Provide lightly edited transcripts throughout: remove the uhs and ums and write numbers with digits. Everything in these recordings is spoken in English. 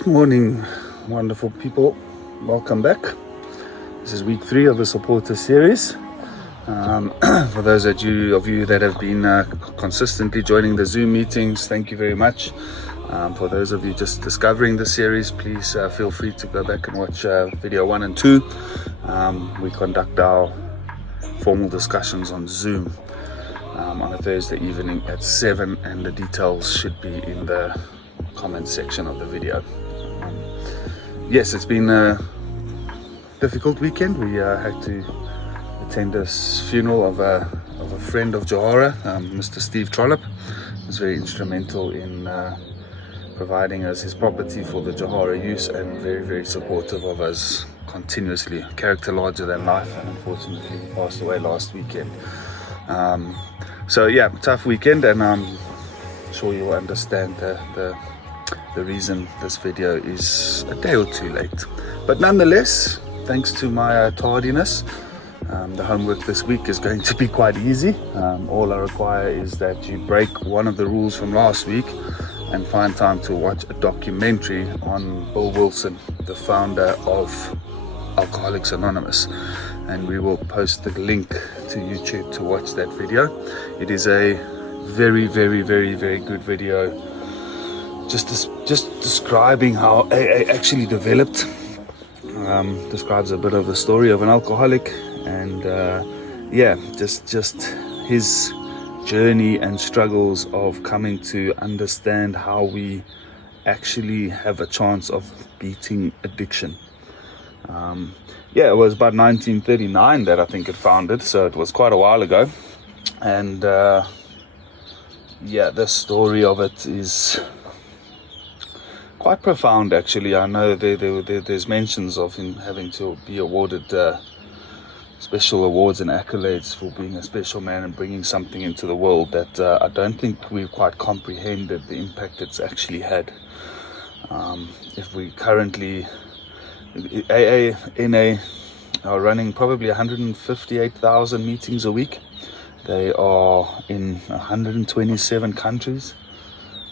Good morning, wonderful people. Welcome back. This is week 3 of the supporter series. For those of you that have been consistently joining the Zoom meetings, thank you very much. For those of you just discovering the series, please feel free to go back and watch video 1 and 2. We conduct our formal discussions on Zoom on a Thursday evening at 7, and the details should be in the comment section of the video. Yes, it's been a difficult weekend. We had to attend a funeral of a friend of Johara, Mr. Steve Trollope. He was very instrumental in providing us his property for the Johara use, and very, very supportive of us continuously. Character larger than life, and unfortunately he passed away last weekend. So yeah, tough weekend, and I'm sure you'll understand the reason this video is a day or two late. But nonetheless, thanks to my tardiness, the homework this week is going to be quite easy. All I require is that you break one of the rules from last week and find time to watch a documentary on Bill Wilson, the founder of Alcoholics Anonymous, and we will post the link to YouTube to watch that video. It is a very, very, very, very good video, just describing how AA actually developed. Describes a bit of the story of an alcoholic, and just his journey and struggles of coming to understand how we actually have a chance of beating addiction. It was about 1939 that I think it founded, so it was quite a while ago. And the story of it is quite profound, actually. I know there's mentions of him having to be awarded special awards and accolades for being a special man and bringing something into the world that I don't think we've quite comprehended the impact it's actually had. If we currently, AA, NA are running probably 158,000 meetings a week. They are in 127 countries.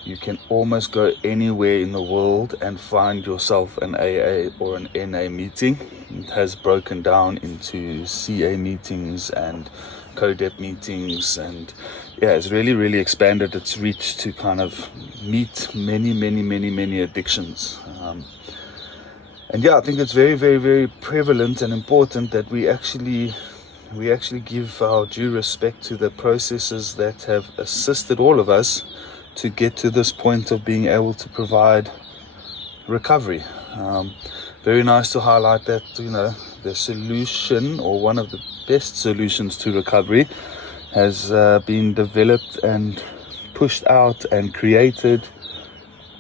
You can almost go anywhere in the world and find yourself an AA or an NA meeting. It has broken down into CA meetings and CODEP meetings, and it's really, really expanded its reach to kind of meet many addictions. I think it's very, very, very prevalent and important that we actually give our due respect to the processes that have assisted all of us to get to this point of being able to provide recovery. Very nice to highlight that, the solution, or one of the best solutions to recovery, has been developed and pushed out and created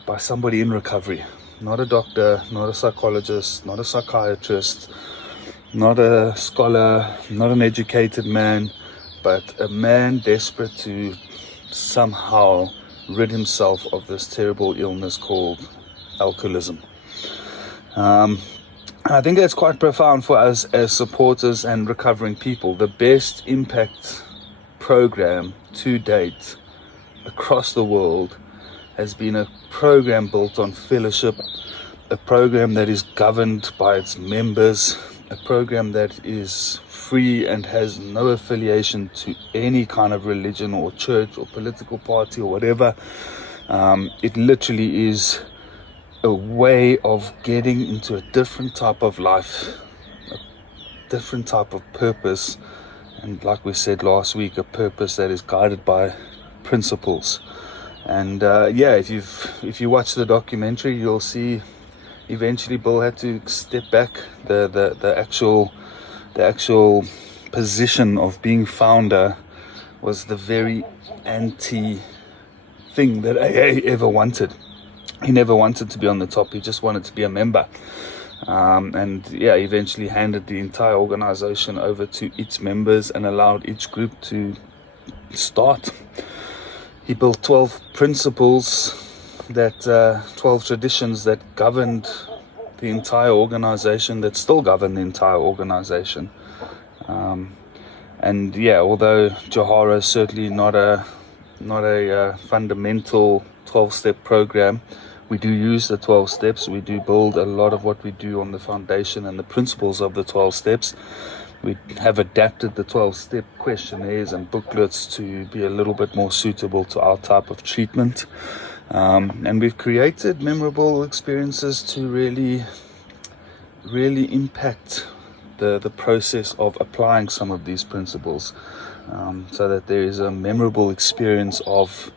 by somebody in recovery. Not a doctor, not a psychologist, not a psychiatrist, not a scholar, not an educated man, but a man desperate to somehow rid himself of this terrible illness called alcoholism. I think that's quite profound for us as supporters and recovering people. The best impact program to date across the world has been a program built on fellowship, a program that is governed by its members, a program that is free and has no affiliation to any kind of religion or church or political party or whatever. It literally is a way of getting into a different type of life, a different type of purpose, and like we said last week, a purpose that is guided by principles. And if you watch the documentary, you'll see eventually Bill had to step back. The actual position of being founder was the very anti thing that AA ever wanted. He never wanted to be on the top. He just wanted to be a member. Eventually handed the entire organization over to its members and allowed each group to start. He built 12 principles, 12 traditions that governed the entire organization, that still govern the entire organization. Although Johara is certainly not a fundamental 12-step program, We do use the 12 steps. We do build a lot of what we do on the foundation and the principles of the 12 steps. We have adapted the 12-step questionnaires and booklets to be a little bit more suitable to our type of treatment. And we've created memorable experiences to really impact the process of applying some of these principles, so that there is a memorable experience of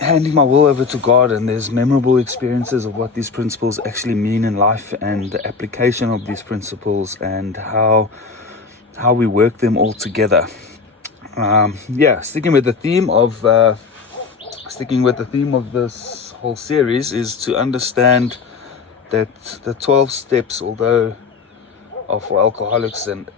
handing my will over to God, and there's memorable experiences of what these principles actually mean in life, and the application of these principles, and how we work them all together. Sticking with the theme of this whole series is to understand that the 12 steps, although are for alcoholics and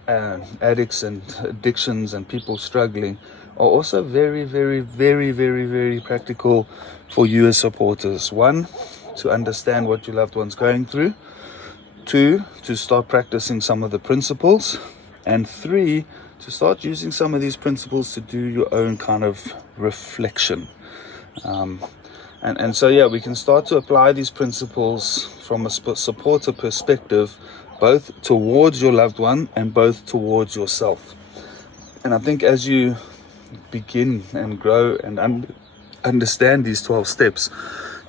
addicts and addictions and people struggling, are also very, very, very, very, very practical for you as supporters. 1, to understand what your loved one's going through. 2, to start practicing some of the principles. And 3, to start using some of these principles to do your own kind of reflection. And so we can start to apply these principles from a supporter perspective, both towards your loved one and both towards yourself. And I think as you begin and grow and understand these 12 steps,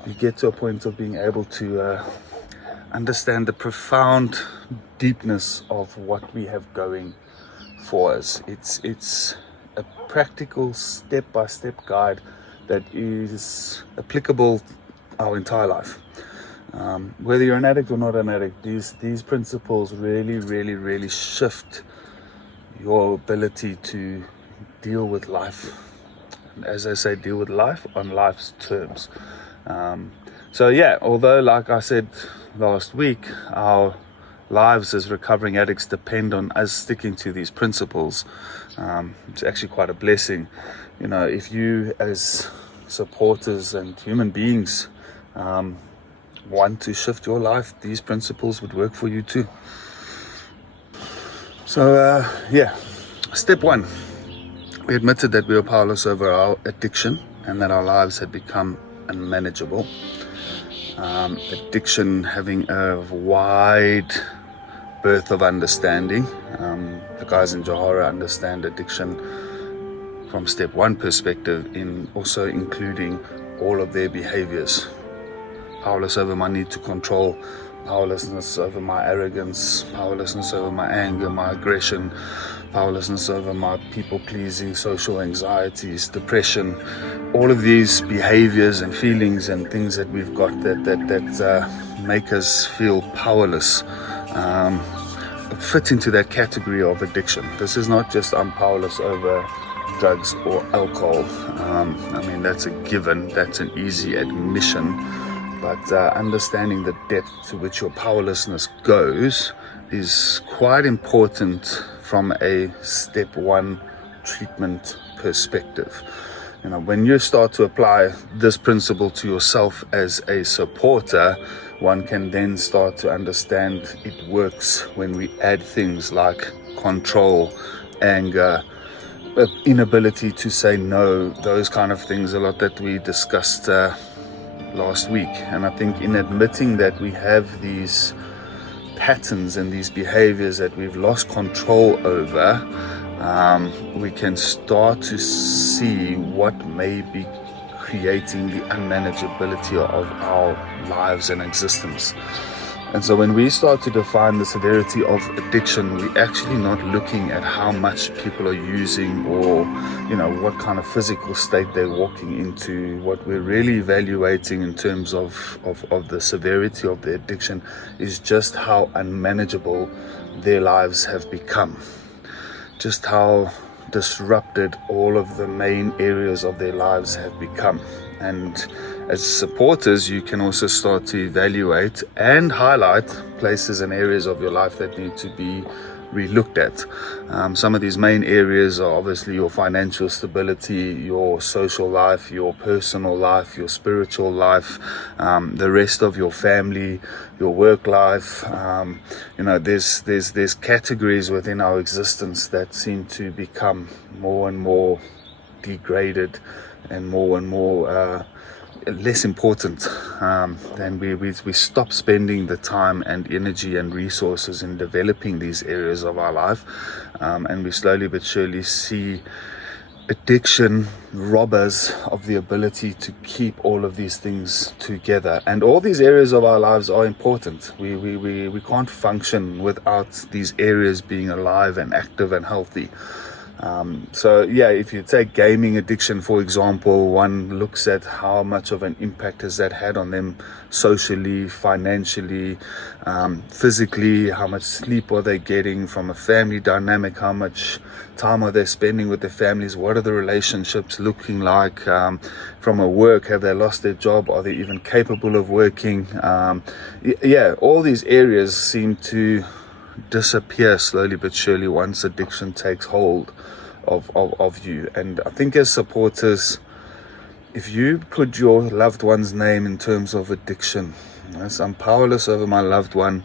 you get to a point of being able to understand the profound deepness of what we have going for us. It's a practical step-by-step guide that is applicable our entire life. Whether you're an addict or not an addict, these principles really shift your ability to deal with life. And as I say, deal with life on life's terms. Although, like I said last week, our lives as recovering addicts depend on us sticking to these principles, it's actually quite a blessing. If you as supporters and human beings want to shift your life, these principles would work for you too. So step 1, we admitted that we were powerless over our addiction and that our lives had become unmanageable. Addiction having a wide berth of understanding. The guys in Johara understand addiction from step 1 perspective, in also including all of their behaviors. Powerless over my need to control, powerlessness over my arrogance, powerlessness over my anger, my aggression, powerlessness over my people-pleasing, social anxieties, depression. All of these behaviors and feelings and things that we've got that make us feel powerless fit into that category of addiction. This is not just I'm powerless over drugs or alcohol. That's a given, that's an easy admission. But understanding the depth to which your powerlessness goes is quite important from a step 1 treatment perspective. When you start to apply this principle to yourself as a supporter, one can then start to understand it works when we add things like control, anger, inability to say no, those kind of things, a lot that we discussed last week. And I think in admitting that we have these patterns and these behaviors that we've lost control over, we can start to see what may be creating the unmanageability of our lives and existence. And so when we start to define the severity of addiction, we're actually not looking at how much people are using or, what kind of physical state they're walking into. What we're really evaluating in terms of the severity of the addiction is just how unmanageable their lives have become. Just how disrupted all of the main areas of their lives have become. And as supporters, you can also start to evaluate and highlight places and areas of your life that need to be re-looked at. Some of these main areas are obviously your financial stability, your social life, your personal life, your spiritual life, the rest of your family, your work life. There's categories within our existence that seem to become more and more degraded and more less important. And we stop spending the time and energy and resources in developing these areas of our life, and we slowly but surely see addiction rob us of the ability to keep all of these things together. And all these areas of our lives are important. We can't function without these areas being alive and active and healthy. So yeah, if you take gaming addiction, for example, one looks at how much of an impact has that had on them socially, financially, physically, how much sleep are they getting from a family dynamic, how much time are they spending with their families, what are the relationships looking like, from a work, have they lost their job, are they even capable of working? Yeah, all these areas seem to disappear slowly but surely once addiction takes hold of you. And I think as supporters, if you put your loved one's name in terms of addiction, yes, I'm powerless over my loved one,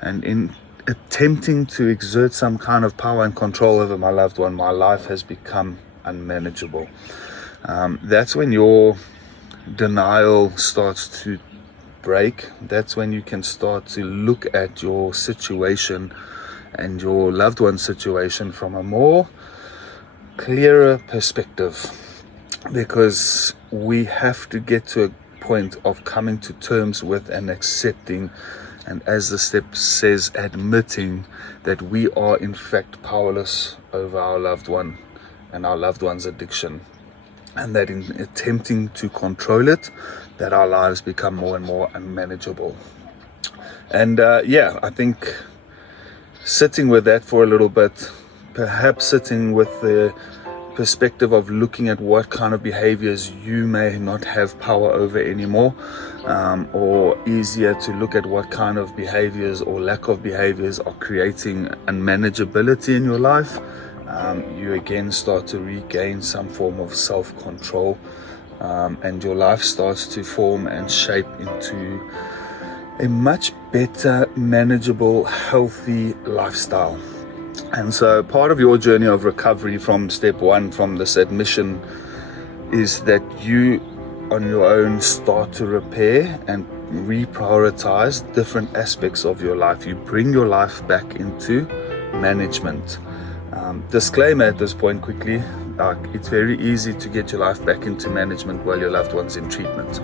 and in attempting to exert some kind of power and control over my loved one, my life has become unmanageable. That's when your denial starts to break. That's when you can start to look at your situation and your loved one's situation from a more clearer perspective, because we have to get to a point of coming to terms with and accepting, and as the step says, admitting that we are in fact powerless over our loved one and our loved one's addiction, and that in attempting to control it, that our lives become more and more unmanageable. And yeah, I think sitting with that for a little bit, perhaps sitting with the perspective of looking at what kind of behaviors you may not have power over anymore, or easier to look at what kind of behaviors or lack of behaviors are creating unmanageability in your life, you again start to regain some form of self-control, and your life starts to form and shape into a much better, manageable, healthy lifestyle. And so part of your journey of recovery from step one, from this admission, is that you on your own start to repair and reprioritize different aspects of your life. You bring your life back into management. Disclaimer at this point quickly, it's very easy to get your life back into management while your loved one's in treatment.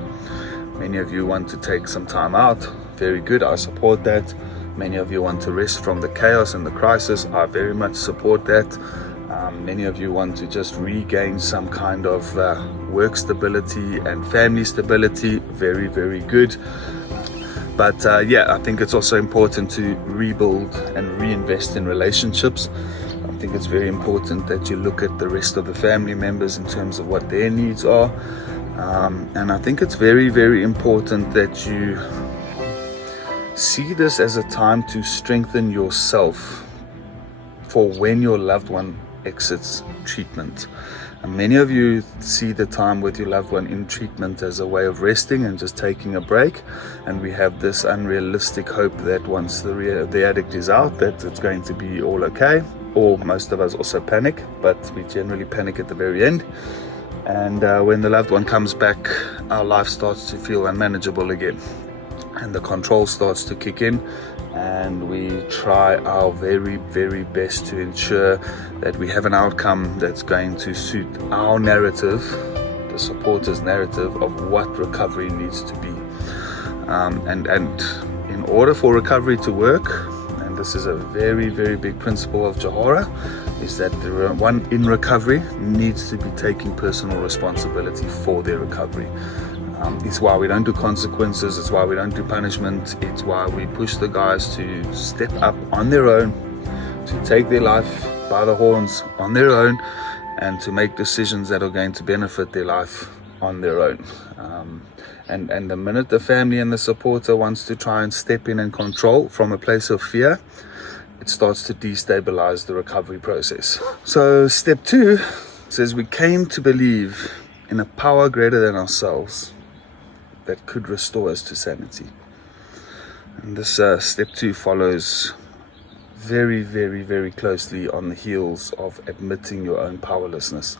Many of you want to take some time out. Very good, I support that. Many of you want to rest from the chaos and the crisis. I very much support that. Many of you want to just regain some kind of work stability and family stability. Very, very good. But yeah, I think it's also important to rebuild and reinvest in relationships. I think it's very important that you look at the rest of the family members in terms of what their needs are. And I think it's very, very important that you see this as a time to strengthen yourself for when your loved one exits treatment. And many of you see the time with your loved one in treatment as a way of resting and just taking a break. And we have this unrealistic hope that once the addict is out, that it's going to be all okay. Or most of us also panic, but we generally panic at the very end. And when the loved one comes back, our life starts to feel unmanageable again. And the control starts to kick in, and we try our very, very best to ensure that we have an outcome that's going to suit our narrative, the supporter's narrative of what recovery needs to be. And in order for recovery to work, and this is a very, very big principle of Johara, is that the one in recovery needs to be taking personal responsibility for their recovery. It's why we don't do consequences, it's why we don't do punishment, it's why we push the guys to step up on their own, to take their life by the horns on their own, and to make decisions that are going to benefit their life on their own. And the minute the family and the supporter wants to try and step in and control from a place of fear, it starts to destabilize the recovery process. So step 2 says we came to believe in a power greater than ourselves that could restore us to sanity. And this step 2 follows very, very, very closely on the heels of admitting your own powerlessness.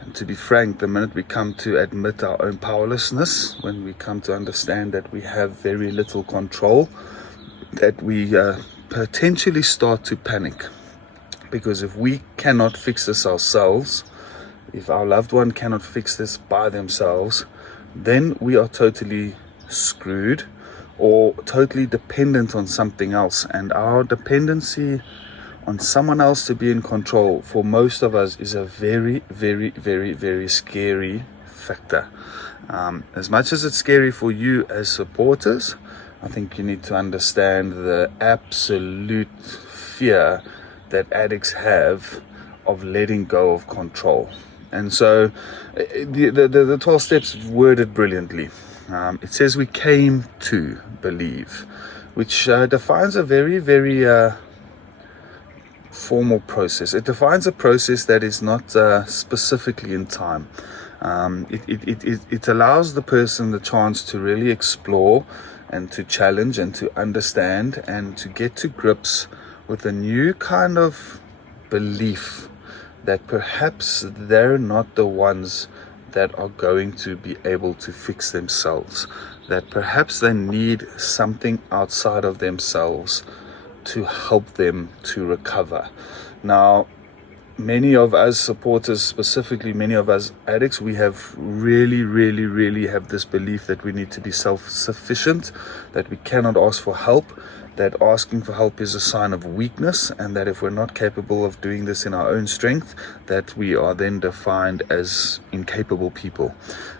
And to be frank, the minute we come to admit our own powerlessness, when we come to understand that we have very little control, that we potentially start to panic. Because if we cannot fix this ourselves, if our loved one cannot fix this by themselves, then we are totally screwed or totally dependent on something else. And our dependency on someone else to be in control for most of us is a very, very, very, very scary factor. As much as it's scary for you as supporters, I think you need to understand the absolute fear that addicts have of letting go of control. And so the 12 steps worded brilliantly. It says we came to believe, which defines a very, very formal process. It defines a process that is not specifically in time. It allows the person the chance to really explore and to challenge and to understand and to get to grips with a new kind of belief that perhaps they're not the ones that are going to be able to fix themselves, that perhaps they need something outside of themselves to help them to recover. Now, many of us supporters, specifically many of us addicts, we have really have this belief that we need to be self-sufficient, that we cannot ask for help, that asking for help is a sign of weakness, and that if we're not capable of doing this in our own strength, that we are then defined as incapable people.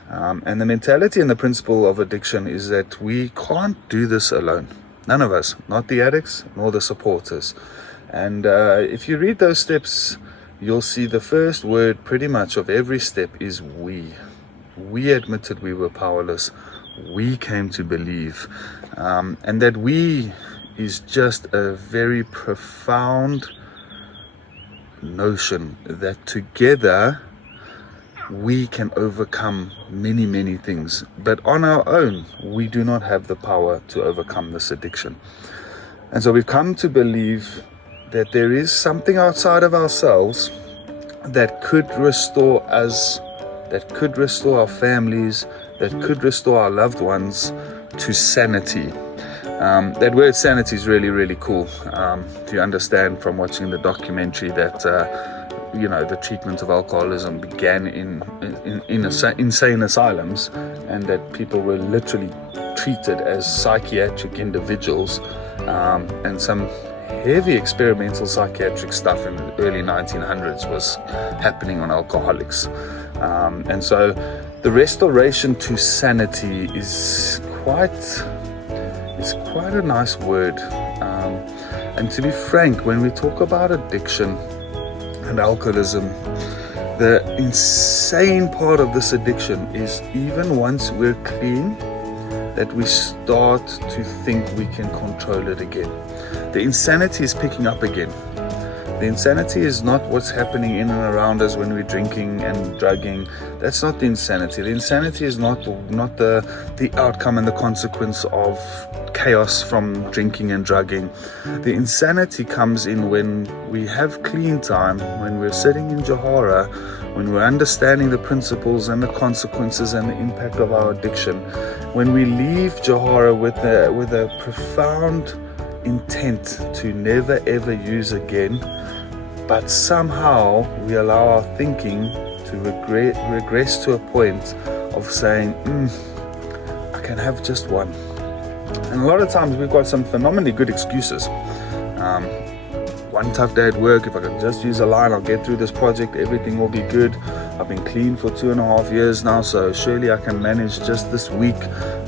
And the mentality and the principle of addiction is that we can't do this alone. None of us, not the addicts nor the supporters. And if you read those steps, you'll see the first word pretty much of every step is we. We admitted we were powerless. We came to believe. And that we is just a very profound notion that together we can overcome many things. But on our own, we do not have the power to overcome this addiction. And so we've come to believe that there is something outside of ourselves that could restore us, that could restore our families, that could restore our loved ones to sanity. That word sanity is really cool. To understand from watching the documentary that the treatment of alcoholism began in insane asylums, and that people were literally treated as psychiatric individuals, and some heavy experimental psychiatric stuff in the early 1900s was happening on alcoholics. And so the restoration to sanity is quite a nice word. And to be frank, when we talk about addiction and alcoholism, the insane part of this addiction is even once we're clean, that we start to think we can control it again. The insanity is picking up again. The insanity is not what's happening in and around us when we're drinking and drugging. That's not the insanity. The insanity is not the outcome and the consequence of chaos from drinking and drugging. The insanity comes in when we have clean time, when we're sitting in Johara, when we're understanding the principles and the consequences and the impact of our addiction, when we leave Johara with a profound intent to never ever use again, but somehow we allow our thinking to regress to a point of saying, I can have just one. And a lot of times we've got some phenomenally good excuses. One tough day at work, if I can just use a line, I'll get through this project, everything will be good. I've been clean for 2.5 years now, so surely I can manage just this week.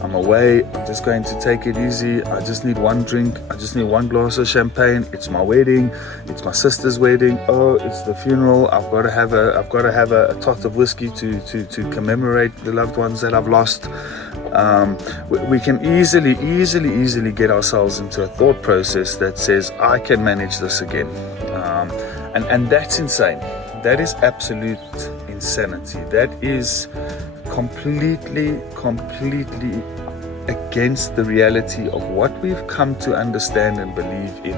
I'm away, I'm just going to take it easy. I just need one drink, I just need one glass of champagne. It's my wedding, it's my sister's wedding. Oh, it's the funeral. I've got to have a tot of whiskey to commemorate the loved ones that I've lost. We can easily get ourselves into a thought process that says, I can manage this again. And that's insane. That is absolute insanity. That is completely against the reality of what we've come to understand and believe in,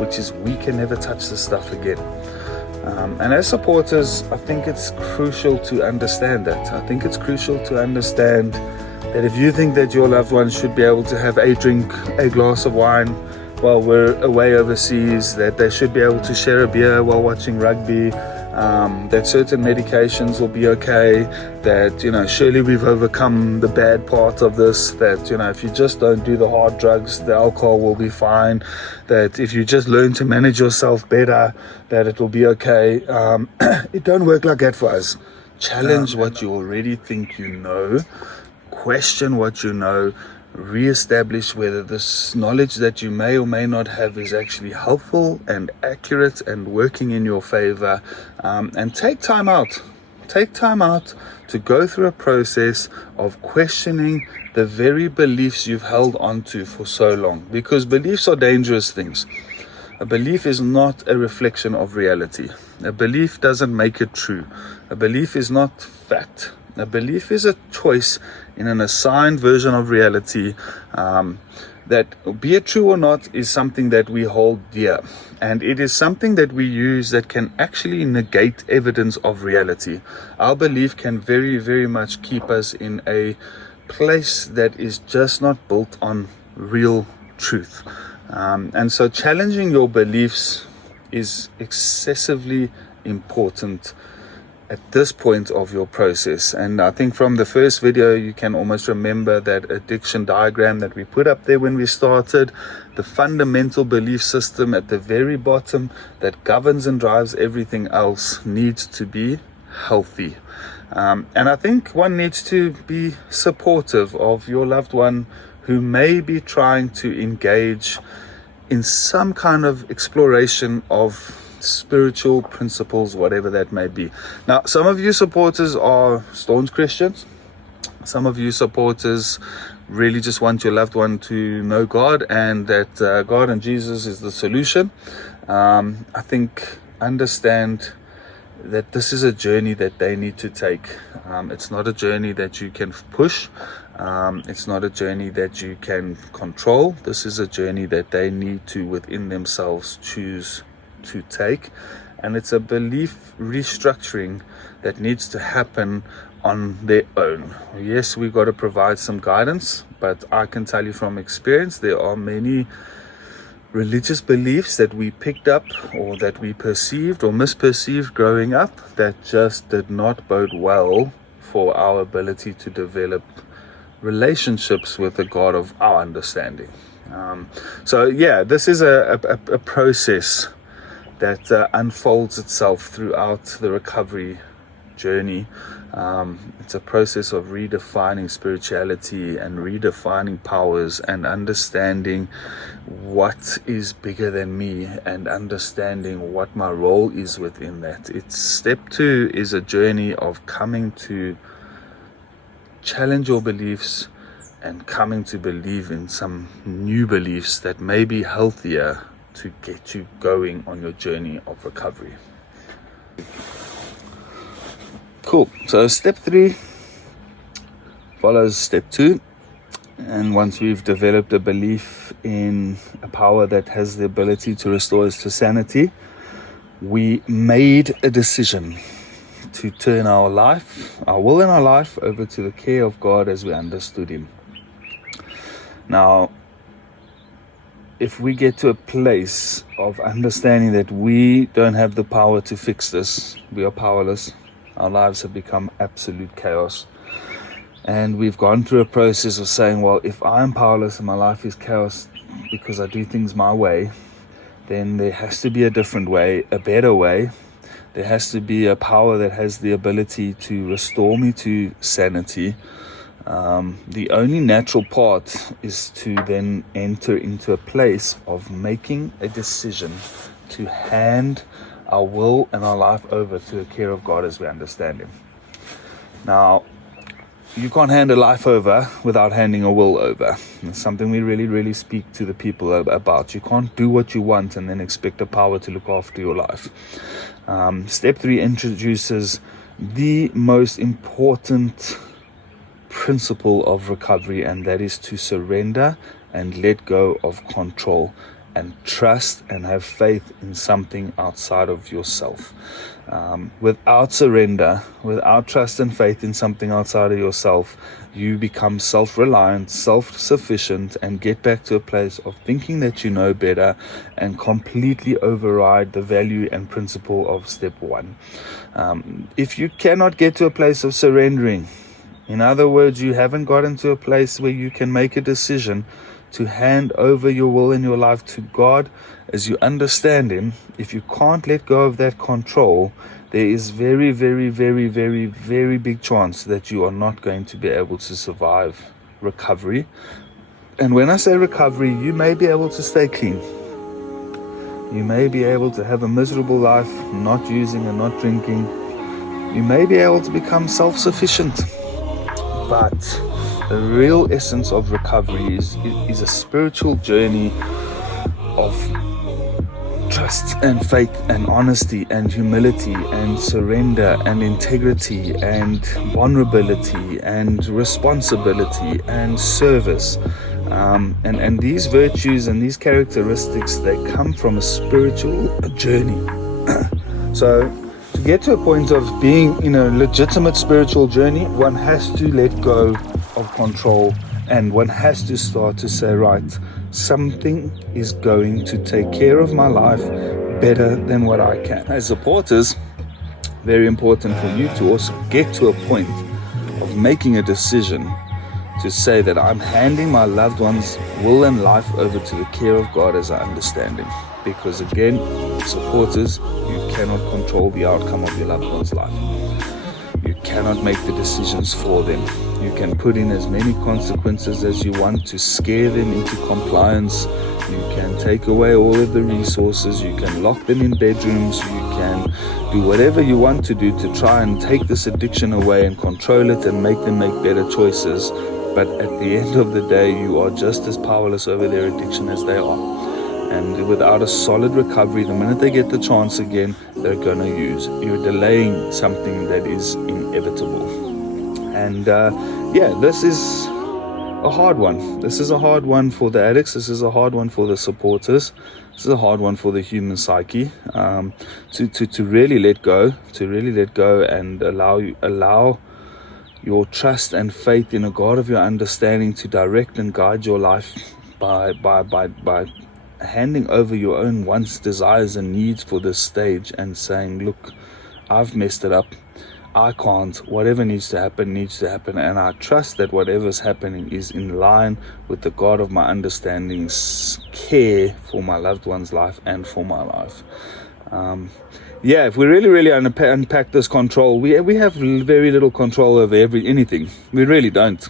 which is we can never touch this stuff again. And as supporters, I think it's crucial to understand that. I think it's crucial to understand that if you think that your loved one should be able to have a drink, a glass of wine while we're away overseas, that they should be able to share a beer while watching rugby, that certain medications will be okay, that, surely we've overcome the bad part of this, that, if you just don't do the hard drugs, the alcohol will be fine, that if you just learn to manage yourself better, that it will be okay. It don't work like that for us. Challenge what you already think you know, question what you know, re-establish whether this knowledge that you may or may not have is actually helpful and accurate and working in your favor, and take time out to go through a process of questioning the very beliefs you've held onto for so long, because beliefs are dangerous things. A belief is not a reflection of reality. A belief doesn't make it true. A belief is not fact. A belief is a choice in an assigned version of reality, that, be it true or not, is something that we hold dear. And it is something that we use that can actually negate evidence of reality. Our belief can very, very much keep us in a place that is just not built on real truth. And so challenging your beliefs is excessively important at this point of your process. And I think from the first video, you can almost remember that addiction diagram that we put up there when we started. The fundamental belief system at the very bottom that governs and drives everything else needs to be healthy. And I think one needs to be supportive of your loved one who may be trying to engage in some kind of exploration of spiritual principles, whatever that may be. Now, some of you supporters are staunch Christians. Some of you supporters really just want your loved one to know God, and that God and Jesus is the solution. I think understand that this is a journey that they need to take. It's not a journey that you can push. It's not a journey that you can control. This is a journey that they need to, within themselves, choose to take. And it's a belief restructuring that needs to happen on their own. Yes, we've got to provide some guidance, but I can tell you from experience, there are many religious beliefs that we picked up or that we perceived or misperceived growing up that just did not bode well for our ability to develop relationships with the God of our understanding. So yeah, this is a process that unfolds itself throughout the recovery journey. It's a process of redefining spirituality and redefining powers and understanding what is bigger than me and understanding what my role is within that. It's step 2 is a journey of coming to challenge your beliefs and coming to believe in some new beliefs that may be healthier to get you going on your journey of recovery. Cool. So step 3 follows step 2. And once we've developed a belief in a power that has the ability to restore us to sanity, we made a decision to turn our life, our will and our life, over to the care of God as we understood Him. Now, if we get to a place of understanding that we don't have the power to fix this, we are powerless, our lives have become absolute chaos, and we've gone through a process of saying, well, if I'm powerless and my life is chaos because I do things my way, then there has to be a different way, a better way. There has to be a power that has the ability to restore me to sanity. The only natural part is to then enter into a place of making a decision to hand our will and our life over to the care of God as we understand Him. Now, you can't hand a life over without handing a will over. It's something we really speak to the people about. You can't do what you want and then expect a power to look after your life. Step 3 introduces the most important principle of recovery, and that is to surrender and let go of control and trust and have faith in something outside of yourself. Without surrender, without trust and faith in something outside of yourself, you become self-reliant, self-sufficient, and get back to a place of thinking that you know better and completely override the value and principle of step one. If you cannot get to a place of surrendering, in other words, you haven't gotten to a place where you can make a decision to hand over your will and your life to God as you understand Him, if you can't let go of that control, there is very, very, very, very, very big chance that you are not going to be able to survive recovery. And when I say recovery, you may be able to stay clean. You may be able to have a miserable life, not using and not drinking. You may be able to become self-sufficient. But the real essence of recovery is a spiritual journey of trust and faith and honesty and humility and surrender and integrity and vulnerability and responsibility and service. And these virtues and these characteristics, they come from a spiritual journey. So to get to a point of being in a legitimate spiritual journey, one has to let go of control, and one has to start to say, right, something is going to take care of my life better than what I can. As supporters, very important for you to also get to a point of making a decision to say that I'm handing my loved one's will and life over to the care of God as I understand Him. Because again, supporters, you cannot control the outcome of your loved one's life. You cannot make the decisions for them. You can put in as many consequences as you want to scare them into compliance. You can take away all of the resources. You can lock them in bedrooms. You can do whatever you want to do to try and take this addiction away and control it and make them make better choices. But at the end of the day, you are just as powerless over their addiction as they are. And without a solid recovery, the minute they get the chance again, they're going to use. You're delaying something that is inevitable. And this is a hard one. This is a hard one for the addicts. This is a hard one for the supporters. This is a hard one for the human psyche. To really let go, and allow your trust and faith in a God of your understanding to direct and guide your life by handing over your own wants, desires and needs for this stage and saying, look, I've messed it up. I can't. Whatever needs to happen, and I trust that whatever's happening is in line with the God of my understanding's care for my loved one's life and for my life. If we really unpack this control, we have very little control over anything. We really don't.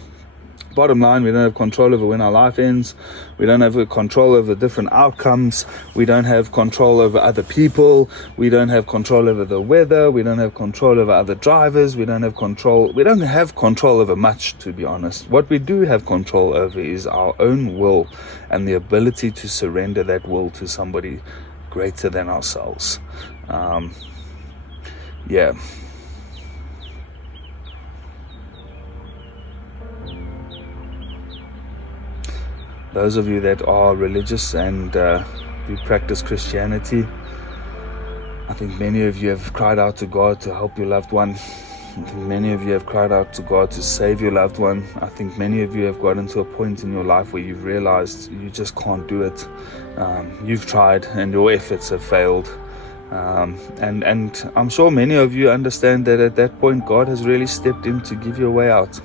Bottom line, we don't have control over when our life ends. We don't have control over different outcomes. We don't have control over other people. We don't have control over the weather. We don't have control over other drivers. We don't have control over much, to be honest. What we do have control over is our own will and the ability to surrender that will to somebody greater than ourselves. Those of you that are religious and you practice Christianity, I think many of you have cried out to God to help your loved one. I think many of you have cried out to God to save your loved one. I think many of you have gotten to a point in your life where you've realized you just can't do it. You've tried and your efforts have failed. And I'm sure many of you understand that at that point God has really stepped in to give you a way out.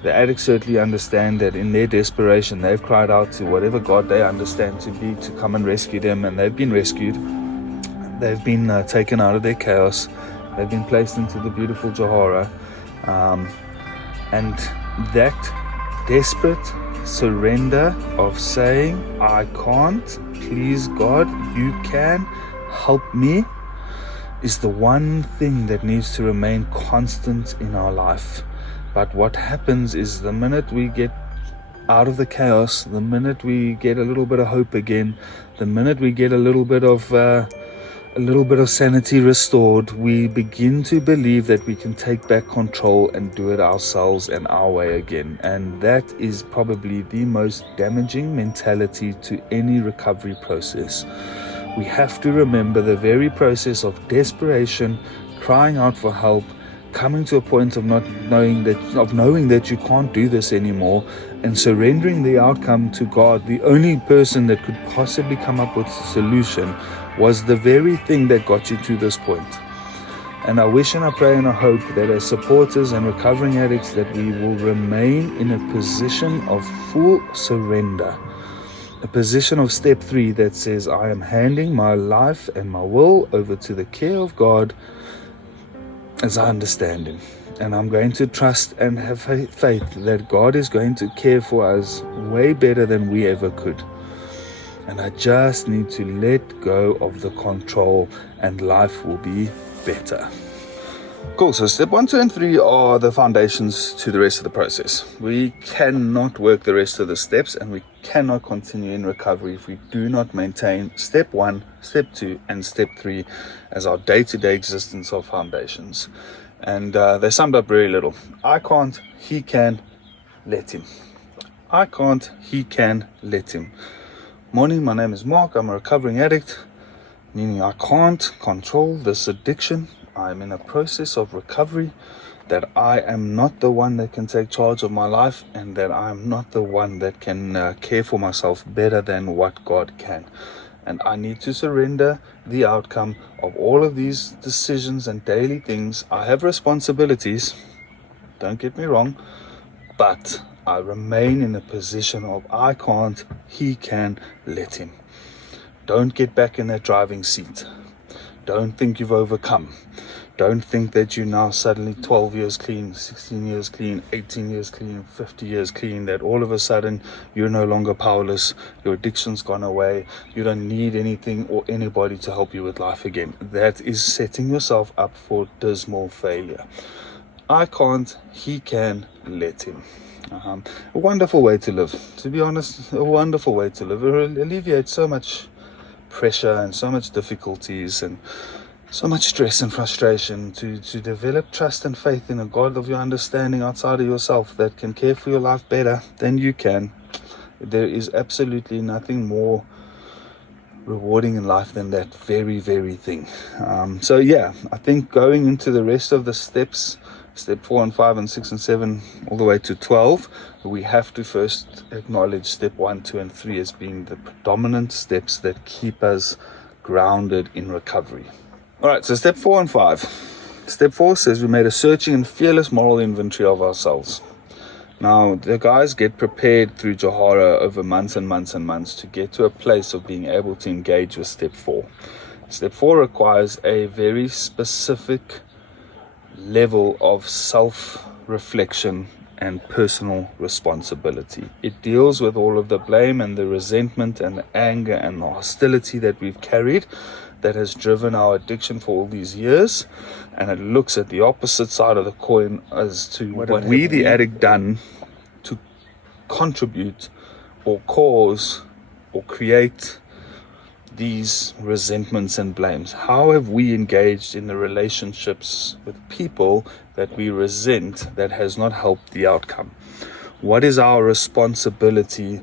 The addicts certainly understand that in their desperation they've cried out to whatever God they understand to be to come and rescue them, and they've been rescued. They've been taken out of their chaos. They've been placed into the beautiful Johara, and that desperate surrender of saying, I can't, please God, you can help me, is the one thing that needs to remain constant in our life. But what happens is the minute we get out of the chaos, the minute we get a little bit of hope again, the minute we get a little bit of a little bit of sanity restored, we begin to believe that we can take back control and do it ourselves and our way again. And that is probably the most damaging mentality to any recovery process. We have to remember the very process of desperation, crying out for help, coming to a point of knowing that you can't do this anymore, and surrendering the outcome to God. The only person that could possibly come up with a solution was the very thing that got you to this point. And I wish and I pray and I hope that as supporters and recovering addicts that we will remain in a position of full surrender. A position of step 3 that says, I am handing my life and my will over to the care of God as I understand Him. And I'm going to trust and have faith that God is going to care for us way better than we ever could. And I just need to let go of the control and life will be better. Cool, so step 1, 2, and 3 are the foundations to the rest of the process. We cannot work the rest of the steps and we cannot continue in recovery if we do not maintain step 1, step 2, and step 3 as our day-to-day existence of foundations. And they summed up very little. I can't, He can, let Him. I can't, He can, let Him. Morning, my name is Mark. I'm a recovering addict, meaning I can't control this addiction. I'm in a process of recovery, that I am not the one that can take charge of my life, and that I'm not the one that can care for myself better than what God can. And I need to surrender the outcome of all of these decisions and daily things. I have responsibilities, don't get me wrong, but I remain in a position of I can't, He can, let Him. Don't get back in that driving seat. Don't think you've overcome. Don't think that you're now suddenly 12 years clean, 16 years clean, 18 years clean, 50 years clean, that all of a sudden you're no longer powerless, your addiction's gone away, you don't need anything or anybody to help you with life again. That is setting yourself up for dismal failure. I can't, He can, let Him. A wonderful way to live, to be honest, a wonderful way to live. It alleviates so much pressure and so much difficulties and so much stress and frustration to develop trust and faith in a God of your understanding outside of yourself that can care for your life better than you can. There is absolutely nothing more rewarding in life than that very, very thing. So yeah, I think going into the rest of the steps, step 4 and 5 and 6 and 7 all the way to 12, we have to first acknowledge step 1, 2 and 3 as being the predominant steps that keep us grounded in recovery. Alright, so step 4 and 5. Step 4 says we made a searching and fearless moral inventory of ourselves. Now, the guys get prepared through Johara over months and months and months to get to a place of being able to engage with step 4. Step 4 requires a very specific level of self-reflection and personal responsibility. It deals with all of the blame and the resentment and the anger and the hostility that we've carried that has driven our addiction for all these years, and it looks at the opposite side of the coin as to what we, the addict, done to contribute or cause or create these resentments and blames. How have we engaged in the relationships with people that we resent that has not helped the outcome? What is our responsibility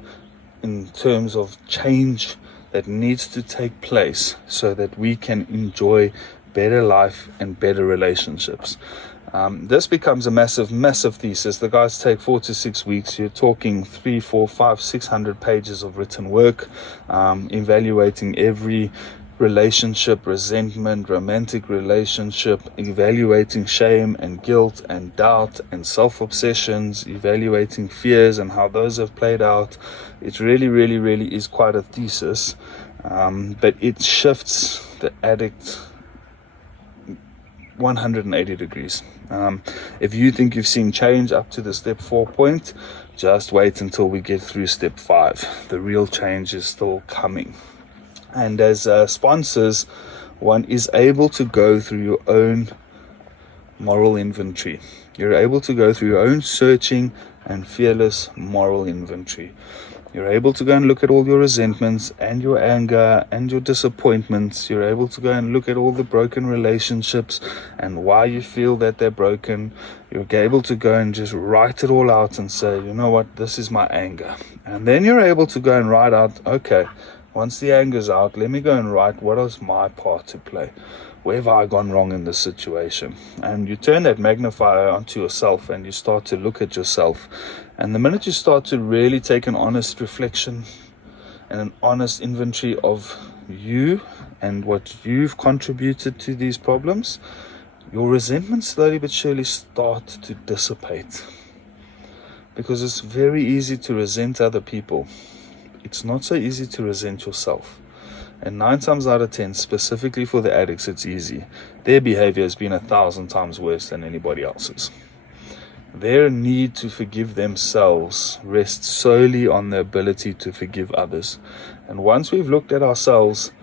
in terms of change that needs to take place so that we can enjoy better life and better relationships? This becomes a massive thesis. The guys take 4 to 6 weeks. You're talking 3, 4, 5, 600 pages of written work, evaluating every relationship, resentment, romantic relationship, evaluating shame and guilt and doubt and self-obsessions, evaluating fears and how those have played out. It really is quite a thesis, but it shifts the addict 180 degrees. If you think you've seen change up to the step 4 point, just wait until we get through step 5. The real change is still coming. And as sponsors, one is able to go through your own moral inventory. You're able to go through your own searching and fearless moral inventory. You're able to go and look at all your resentments and your anger and your disappointments. You're able to go and look at all the broken relationships and why you feel that they're broken. You're able to go and just write it all out and say, you know what, this is my anger. And then you're able to go and write out, okay, once the anger's out, let me go and write what is my part to play. Where have I gone wrong in this situation? And you turn that magnifier onto yourself and you start to look at yourself. And the minute you start to really take an honest reflection and an honest inventory of you and what you've contributed to these problems, your resentment slowly but surely start to dissipate. Because it's very easy to resent other people. It's not so easy to resent yourself. And 9 times out of 10, specifically for the addicts, it's easy. Their behavior has been 1,000 times worse than anybody else's. Their need to forgive themselves rests solely on the ability to forgive others. And once we've looked at ourselves,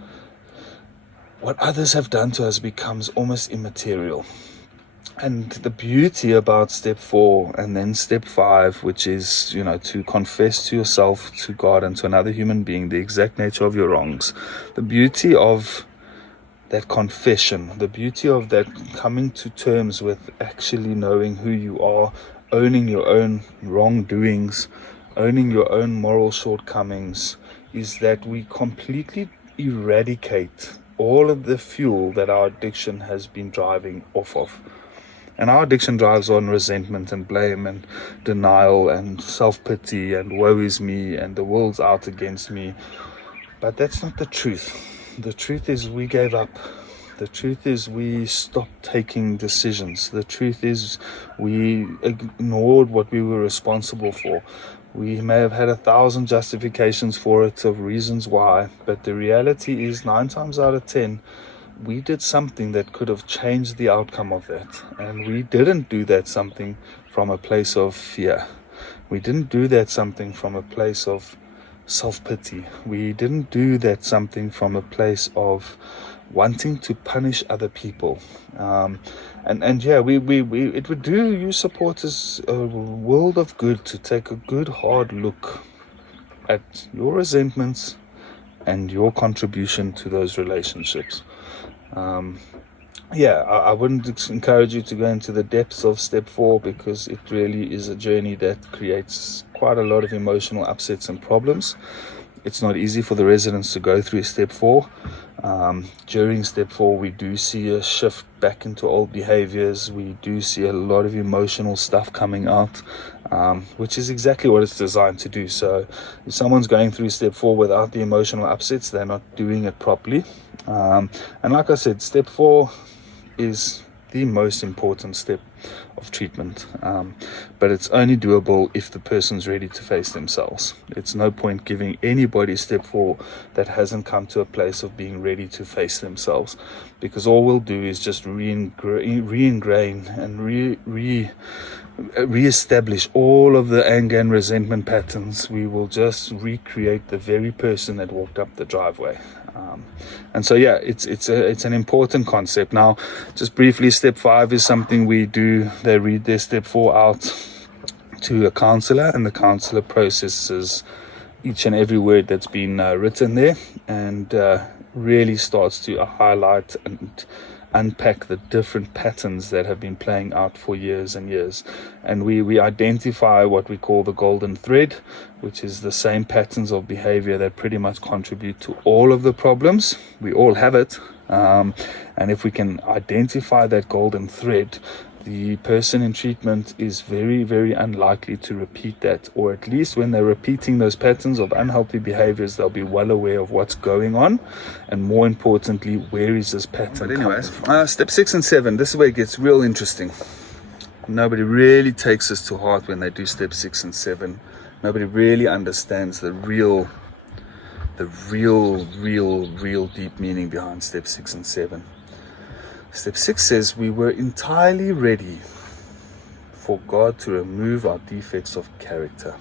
what others have done to us becomes almost immaterial. And the beauty about step 4 and then step 5, which is, to confess to yourself, to God, and to another human being the exact nature of your wrongs. The beauty of that confession, the beauty of that coming to terms with actually knowing who you are, owning your own wrongdoings, owning your own moral shortcomings, is that we completely eradicate all of the fuel that our addiction has been driving off of. And our addiction drives on resentment and blame and denial and self-pity and woe is me and the world's out against me. But that's not the truth. The truth is we gave up. The truth is we stopped taking decisions. The truth is we ignored what we were responsible for. We may have had 1,000 justifications for it of reasons why, but the reality is 9 times out of 10, we did something that could have changed the outcome of that. And we didn't do that something from a place of fear. We didn't do that something from a place of self-pity. We didn't do that something from a place of wanting to punish other people. It would do you supporters a world of good to take a good hard look at your resentments and your contribution to those relationships. I wouldn't encourage you to go into the depths of step 4 because it really is a journey that creates quite a lot of emotional upsets and problems. It's not easy for the residents to go through step 4. During step 4, we do see a shift back into old behaviors. We do see a lot of emotional stuff coming out, which is exactly what it's designed to do. So if someone's going through step 4 without the emotional upsets, they're not doing it properly. And like I said, step 4 is the most important step of treatment, but it's only doable if the person's ready to face themselves. It's no point giving anybody step 4 that hasn't come to a place of being ready to face themselves, because all we'll do is just re-ingrain and re-establish all of the anger and resentment patterns. We will just recreate the very person that walked up the driveway. It's an important concept. Now, just briefly, step 5 is something we do. They read their step 4 out to a counselor, and the counselor processes each and every word that's been written there, and really starts to highlight and unpack the different patterns that have been playing out for years and years. And we identify what we call the golden thread, which is the same patterns of behavior that pretty much contribute to all of the problems. We all have it. And if we can identify that golden thread, the person in treatment is very, very unlikely to repeat that, or at least when they're repeating those patterns of unhealthy behaviors, they'll be well aware of what's going on, and more importantly, where is this pattern. But anyways, step 6 and 7, this is where it gets real interesting. Nobody really takes this to heart when they do step 6 and 7. Nobody really understands the real deep meaning behind step 6 and 7. Step 6 says we were entirely ready for God to remove our defects of character.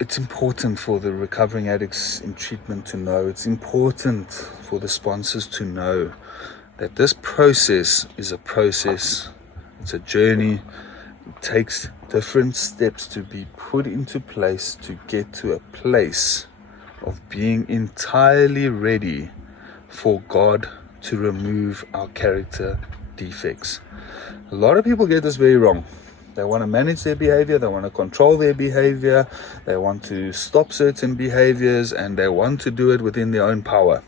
It's important for the recovering addicts in treatment to know, it's important for the sponsors to know that this process is a process, it's a journey, It takes different steps to be put into place to get to a place of being entirely ready for God to remove our character defects. A lot of people get this very wrong. They want to manage their behavior, they want to control their behavior, they want to stop certain behaviors, and they want to do it within their own power.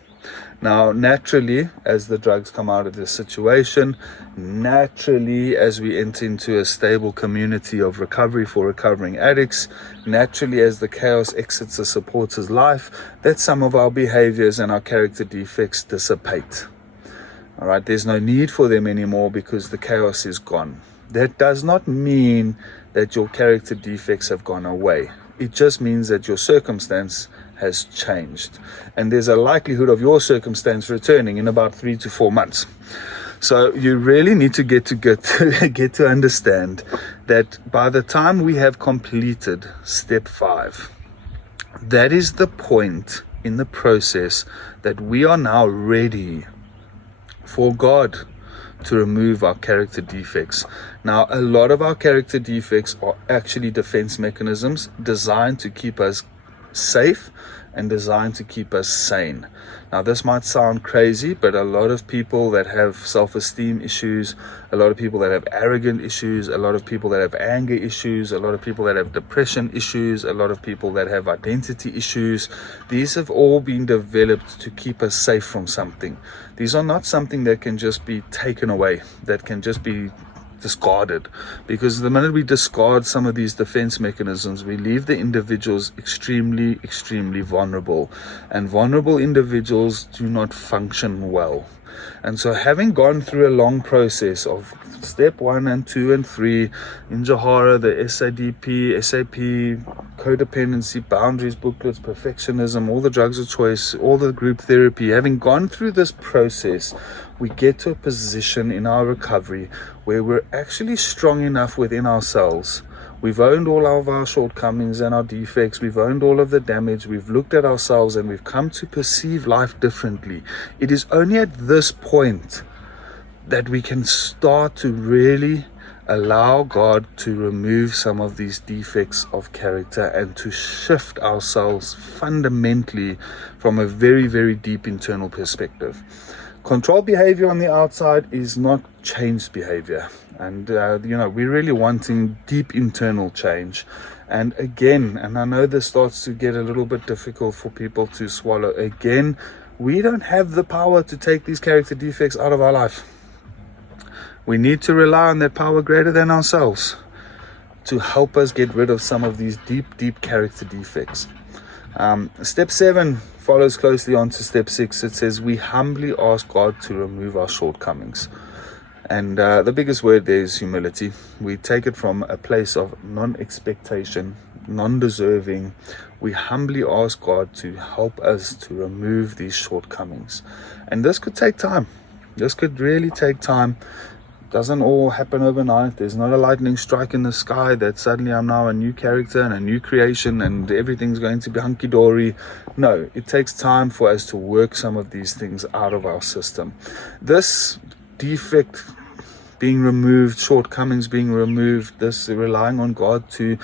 Now, naturally, as the drugs come out of this situation, naturally, as we enter into a stable community of recovery for recovering addicts, naturally, as the chaos exits a supporter's life, that some of our behaviors and our character defects dissipate. All right, there's no need for them anymore because the chaos is gone. That does not mean that your character defects have gone away. It just means that your circumstance has changed, and there's a likelihood of your circumstance returning in about 3 to 4 months. So you really need to get to understand that by the time we have completed step 5, that is the point in the process that we are now ready for God to remove our character defects. Now, a lot of our character defects are actually defense mechanisms designed to keep us safe and designed to keep us sane. Now, this might sound crazy, but a lot of people that have self-esteem issues, a lot of people that have arrogant issues, a lot of people that have anger issues, a lot of people that have depression issues, a lot of people that have identity issues, these have all been developed to keep us safe from something. These are not something that can just be taken away, that can just be discarded, because the minute we discard some of these defense mechanisms, we leave the individuals extremely vulnerable, and vulnerable individuals do not function well. And so, having gone through a long process of step 1 and 2 and 3 in Johara, the SADP, SAP, codependency, boundaries booklets, perfectionism, all the drugs of choice, all the group therapy, having gone through this process, we get to a position in our recovery where we're actually strong enough within ourselves. We've owned all of our shortcomings and our defects. We've owned all of the damage. We've looked at ourselves and we've come to perceive life differently. It is only at this point that we can start to really allow God to remove some of these defects of character and to shift ourselves fundamentally from a very deep internal perspective. Controlled behavior on the outside is not changed behavior. And, we're really wanting deep internal change. And again, and I know this starts to get a little bit difficult for people to swallow, again, we don't have the power to take these character defects out of our life. We need to rely on that power greater than ourselves to help us get rid of some of these deep character defects. Step 7 follows closely on to step 6. It says we humbly ask God to remove our shortcomings. And the biggest word there is humility. We take it from a place of non-expectation, non-deserving. We humbly ask God to help us to remove these shortcomings. And this could take time. This could really take time. Doesn't all happen overnight. There's not a lightning strike in the sky that suddenly I'm now a new character and a new creation and everything's going to be hunky-dory. No, it takes time for us to work some of these things out of our system. This defect being removed, shortcomings being removed, this relying on God to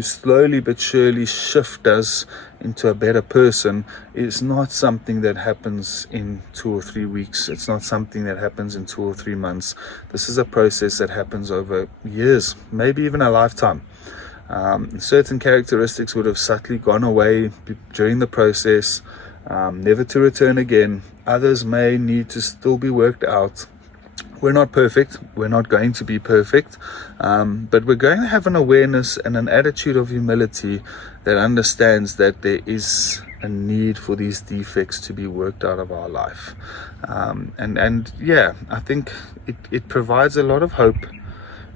slowly but surely shift us into a better person is not something that happens in 2 or 3 weeks. It's not something that happens in 2 or 3 months. This is a process that happens over years, maybe even a lifetime. Certain characteristics would have subtly gone away during the process, never to return again. Others may need to still be worked out. We're not perfect. We're not going to be perfect. But we're going to have an awareness and an attitude of humility that understands that there is a need for these defects to be worked out of our life. I think it provides a lot of hope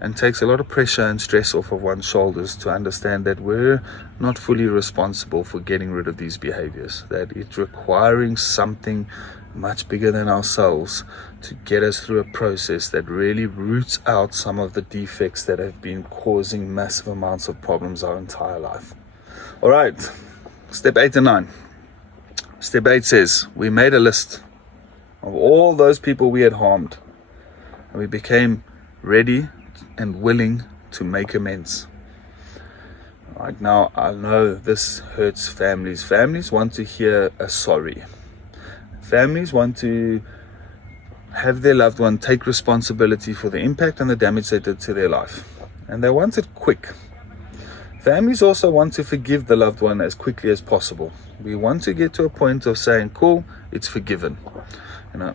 and takes a lot of pressure and stress off of one's shoulders to understand that we're not fully responsible for getting rid of these behaviors, that it's requiring something much bigger than ourselves to get us through a process that really roots out some of the defects that have been causing massive amounts of problems our entire life. All right, step 8 and 9. Step 8 says, we made a list of all those people we had harmed, and we became ready and willing to make amends. Right now, I know this hurts families. Families want to hear a sorry. Families want to have their loved one take responsibility for the impact and the damage they did to their life. And they want it quick. Families also want to forgive the loved one as quickly as possible. We want to get to a point of saying, cool, it's forgiven.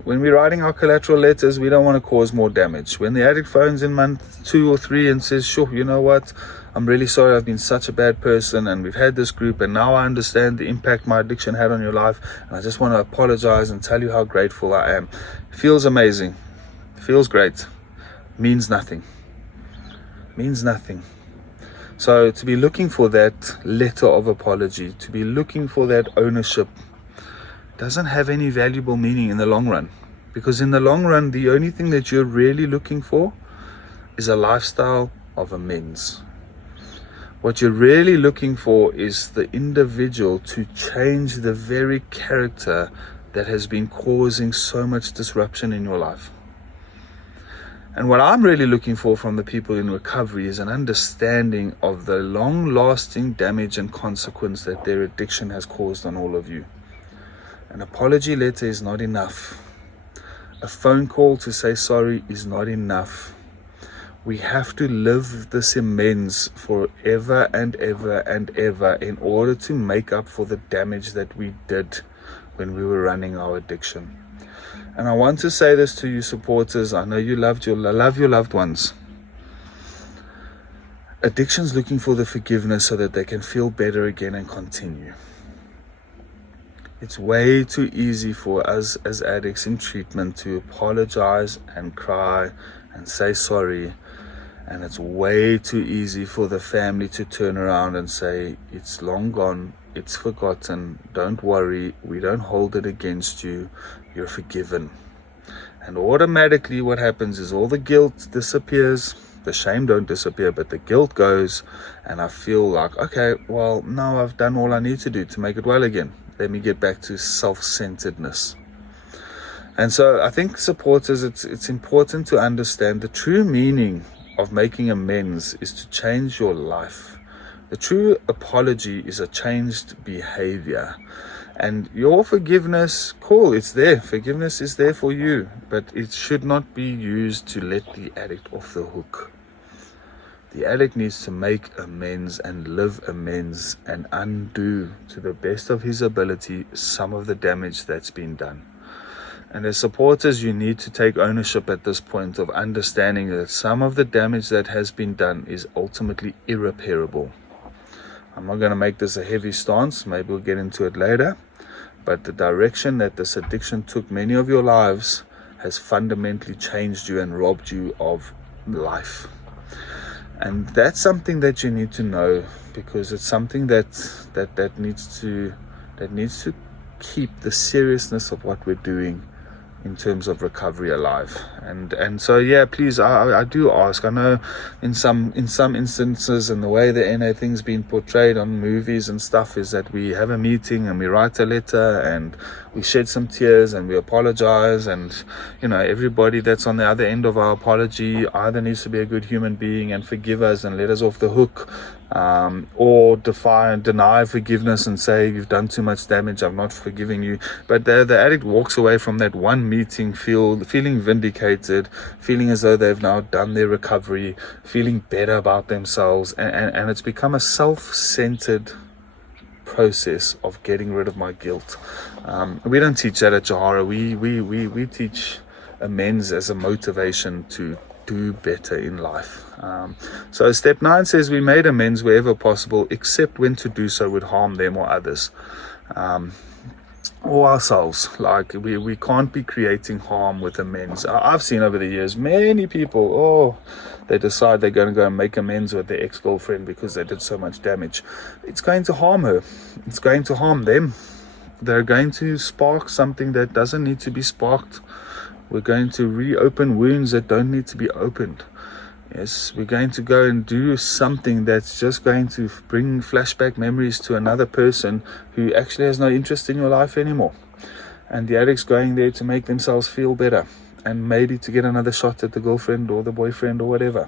When we're writing our collateral letters, we don't want to cause more damage. When the addict phones in month 2 or 3 and says, sure, you know what, I'm really sorry, I've been such a bad person, and we've had this group, and now I understand the impact my addiction had on your life, and I just want to apologize and tell you how grateful I am. Feels amazing. Feels great. Means nothing. Means nothing. So to be looking for that letter of apology, to be looking for that ownership, doesn't have any valuable meaning in the long run. Because in the long run, the only thing that you're really looking for is a lifestyle of amends. What you're really looking for is the individual to change the very character that has been causing so much disruption in your life. And what I'm really looking for from the people in recovery is an understanding of the long-lasting damage and consequence that their addiction has caused on all of you. An apology letter is not enough. A phone call to say sorry is not enough. We have to live this amends forever and ever and ever in order to make up for the damage that we did when we were running our addiction. And I want to say this to you supporters. I know you love your loved ones. Addiction's looking for the forgiveness so that they can feel better again and continue. It's way too easy for us as addicts in treatment to apologize and cry and say sorry. And it's way too easy for the family to turn around and say, it's long gone, it's forgotten, don't worry, we don't hold it against you, you're forgiven. And automatically what happens is all the guilt disappears, the shame don't disappear, but the guilt goes, and I feel like, okay, well, now I've done all I need to do to make it well again. Let me get back to self-centeredness. And so I think supporters, it's important to understand the true meaning of making amends is to change your life. The true apology is a changed behavior. And your forgiveness, cool, it's there. Forgiveness is there for you, but it should not be used to let the addict off the hook. The addict needs to make amends and live amends and undo to the best of his ability some of the damage that's been done. And as supporters, you need to take ownership at this point of understanding that some of the damage that has been done is ultimately irreparable. I'm not going to make this a heavy stance, maybe we'll get into it later, but the direction that this addiction took many of your lives has fundamentally changed you and robbed you of life. And that's something that you need to know, because it's something that needs to keep the seriousness of what we're doing in terms of recovery alive. And so yeah, please, I do ask. I know in some instances, and the way the NA thing's been portrayed on movies and stuff is that we have a meeting and we write a letter and we shed some tears and we apologize, and everybody that's on the other end of our apology either needs to be a good human being and forgive us and let us off the hook, or deny forgiveness and say you've done too much damage, I'm not forgiving you. But the addict walks away from that one meeting feeling vindicated, feeling as though they've now done their recovery, feeling better about themselves, and it's become a self-centered process of getting rid of my guilt. We don't teach that at Johara. We teach amends as a motivation to do better in life. So step 9 says we made amends wherever possible, except when to do so would harm them or others, or ourselves. Like we can't be creating harm with amends. I've seen over the years many people, they decide they're going to go and make amends with their ex-girlfriend because they did so much damage. It's going to harm her. It's going to harm them. They're going to spark something that doesn't need to be sparked. We're going to reopen wounds that don't need to be opened. Yes, we're going to go and do something that's just going to bring flashback memories to another person who actually has no interest in your life anymore. And the addict's going there to make themselves feel better and maybe to get another shot at the girlfriend or the boyfriend or whatever.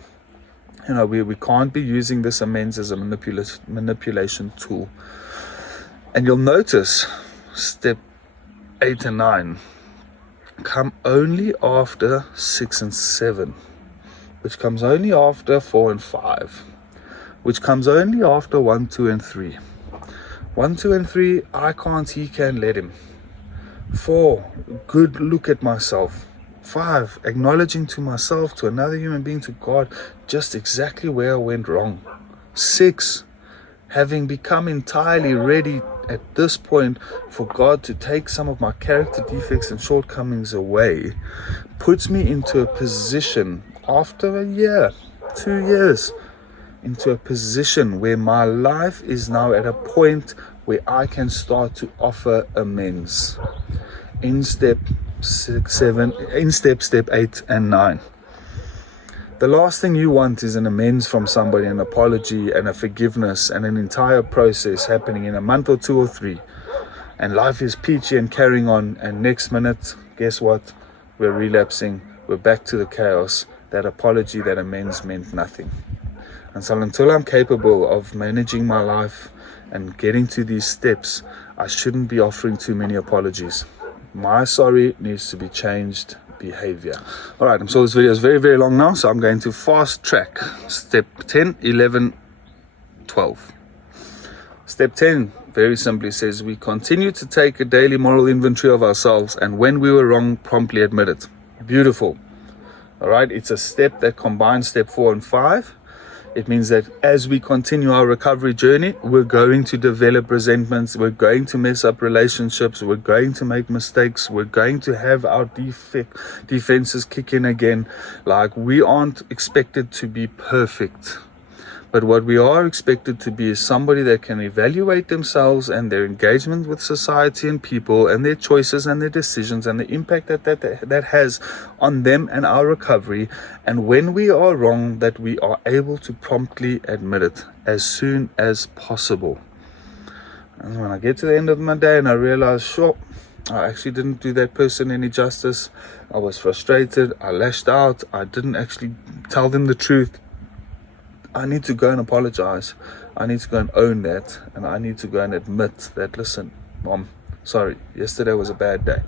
we can't be using this amends as a manipulation tool. And you'll notice step 8 and 9 come only after 6 and 7, which comes only after 4 and 5, which comes only after 1, 2, and 3. 1, 2, and 3, I can't, he can, let him. 4, good look at myself. 5, acknowledging to myself, to another human being, to God, just exactly where I went wrong. 6, having become entirely ready at this point for God to take some of my character defects and shortcomings away, puts me into a position after a year, 2 years, into a position where my life is now at a point where I can start to offer amends in step 8 and 9. The last thing you want is an amends from somebody, an apology and a forgiveness and an entire process happening in a month or 2 or 3. And life is peachy and carrying on, and next minute, guess what? We're relapsing. We're back to the chaos. That apology, that amends meant nothing. And so until I'm capable of managing my life and getting to these steps, I shouldn't be offering too many apologies. My sorry needs to be changed behavior. Alright, I'm sure this video is very, very long now, so I'm going to fast track step 10, 11, 12. Step 10 very simply says we continue to take a daily moral inventory of ourselves, and when we were wrong, promptly admit it. Beautiful. Alright, it's a step that combines step 4 and 5. It means that as we continue our recovery journey, we're going to develop resentments, we're going to mess up relationships, we're going to make mistakes, we're going to have our defenses kick in again. Like, we aren't expected to be perfect. But what we are expected to be is somebody that can evaluate themselves and their engagement with society and people and their choices and their decisions and the impact that has on them and our recovery. And when we are wrong, that we are able to promptly admit it as soon as possible. And when I get to the end of my day and I realize, sure, I actually didn't do that person any justice. I was frustrated. I lashed out. I didn't actually tell them the truth. I need to go and apologize. I need to go and own that. And I need to go and admit that, listen, Mom, sorry, yesterday was a bad day.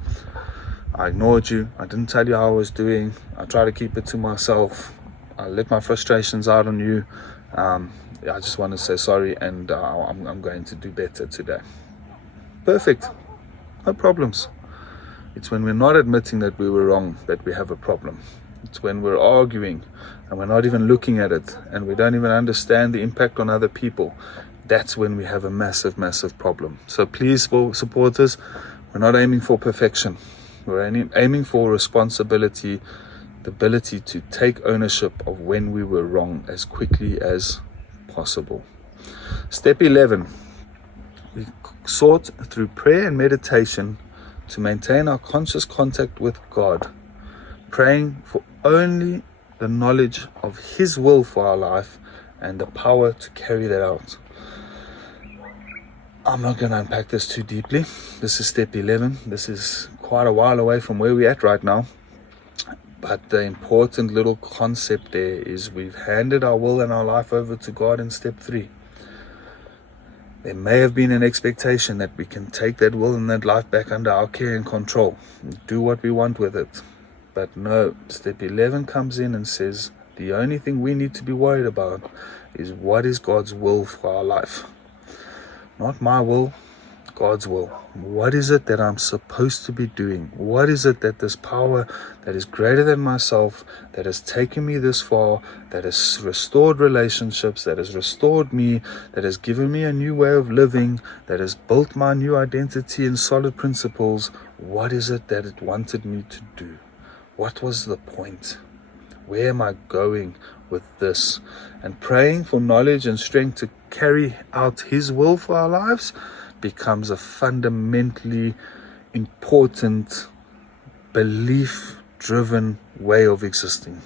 I ignored you. I didn't tell you how I was doing. I try to keep it to myself. I let my frustrations out on you. I just want to say sorry, and I'm going to do better today. Perfect. No problems. It's when we're not admitting that we were wrong that we have a problem. It's when we're arguing and we're not even looking at it and we don't even understand the impact on other people. That's when we have a massive, massive problem. So please, supporters, we're not aiming for perfection. We're aiming for responsibility, the ability to take ownership of when we were wrong as quickly as possible. Step 11, we sought through prayer and meditation to maintain our conscious contact with God, praying for only the knowledge of His will for our life and the power to carry that out. I'm not going to unpack this too deeply. This is step 11. This is quite a while away from where we're at right now. But the important little concept there is we've handed our will and our life over to God in step 3. There may have been an expectation that we can take that will and that life back under our care and control, and do what we want with it. But no, step 11 comes in and says the only thing we need to be worried about is what is God's will for our life. Not my will, God's will. What is it that I'm supposed to be doing? What is it that this power that is greater than myself, that has taken me this far, that has restored relationships, that has restored me, that has given me a new way of living, that has built my new identity and solid principles, what is it that it wanted me to do? What was the point? Where am I going with this? And praying for knowledge and strength to carry out His will for our lives becomes a fundamentally important, belief-driven way of existing.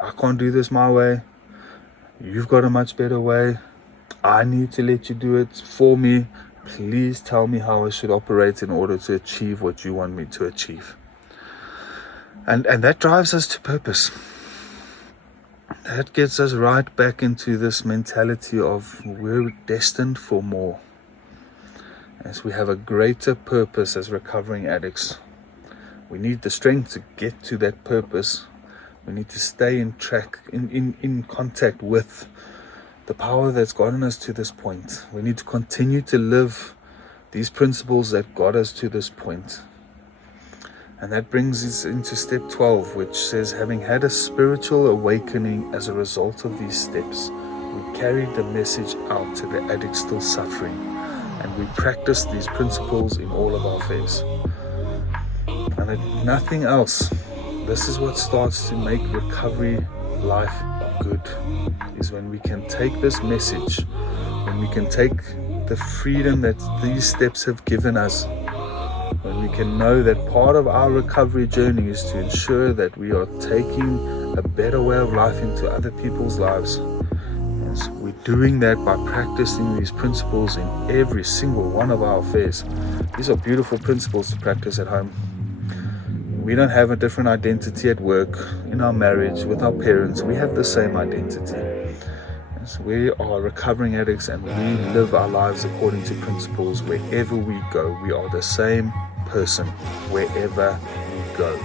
I can't do this my way. You've got a much better way. I need to let you do it for me. Please tell me how I should operate in order to achieve what you want me to achieve. And that drives us to purpose. that gets us right back into this mentality of we're destined for more. As we have a greater purpose as recovering addicts, we need the strength to get to that purpose. We need to stay in contact with the power that's gotten us to this point. We need to continue to live these principles that got us to this point. And that brings us into step 12, which says, having had a spiritual awakening as a result of these steps, we carried the message out to the addict still suffering, and we practice these principles in all of our affairs. And if nothing else, this is what starts to make recovery life good, is when we can take this message, when we can take the freedom that these steps have given us, when we can know that part of our recovery journey is to ensure that we are taking a better way of life into other people's lives. And so we're doing that by practicing these principles in every single one of our affairs. These are beautiful principles to practice at home. We don't have a different identity at work, in our marriage, with our parents. We have the same identity. Yes, we are recovering addicts, and we live our lives according to principles. Wherever we go, we are the same person wherever we go.